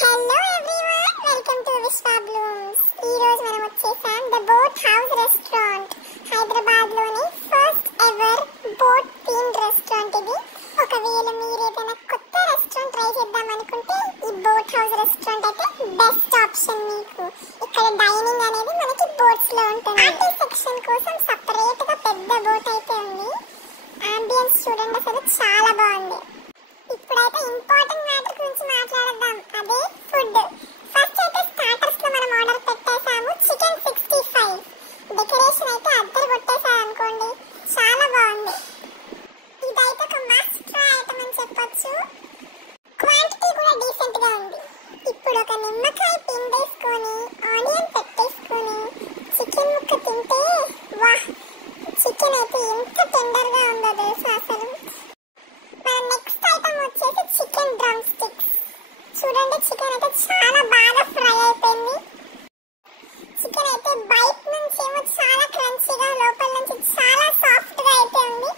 Hello everyone, welcome to Vishwa Blooms. ఈ రోజు మనం వచ్చేసాం the boat house restaurant. Hyderabad లోని first ever boat themed restaurant ఇది. ఒకవేళ మీరు ఏదైనా కొత్త రెస్టారెంట్ ట్రై చేద్దాం అనుకుంటే ఈ బోట్ హౌస్ రెస్టారెంట్ అయితే బెస్ట్ ఆప్షన్ మీకు. ఇక్కడ డైనింగ్ అనేది మనకి బోట్స్ లో ఉంటుంది. పార్టీ సెక్షన్ కోసం సెపరేట్ గా పెద్ద బోట్ అయితే ఉంది. అంబియన్స్ చూడండి, అసలు చాలా బాగుంది. ఇప్పుడైతే ఇంపార్టెంట్ మ్యాటర్ గురించి మాట్లాడదాం, అదే ఫుడ్. ఫస్ట్ అయితే స్టార్టర్స్ లో మనం ఆర్డర్ పెట్టేసాము చికెన్ 65. డెకరేషన్ అయితే అద్దరు కొట్టేసారు అనుకోండి, చాలా బాగుంది. ఇదైతే ఒక మస్ట్ ట్రై ఐటమ్ అని చెప్పొచ్చు. క్వాంటిటీ కూడా డీసెంట్ గా ఉంది. ఇప్పుడు ఒక నిమ్మకాయ పిండేసుకొని ఆనియన్ పెట్టేసుకొని చికెన్ ముక్క తింటే వాహ్, చికెన్ అయితే ఎంత టెండర్ గా ఉందో తెలుసా అసలు. నెక్స్ట్ ఐటమ్ వచ్చేసి చికెన్ డ్రమ్ స్టిక్స్. చూడండి, చికెన్ అయితే చాలా బాగా ఫ్రై అయిపోయింది. చికెన్ అయితే బయట నుంచి ఏమో చాలా క్రంచీగా, లోపల నుంచి చాలా సాఫ్ట్ గా అయితే ఉంది.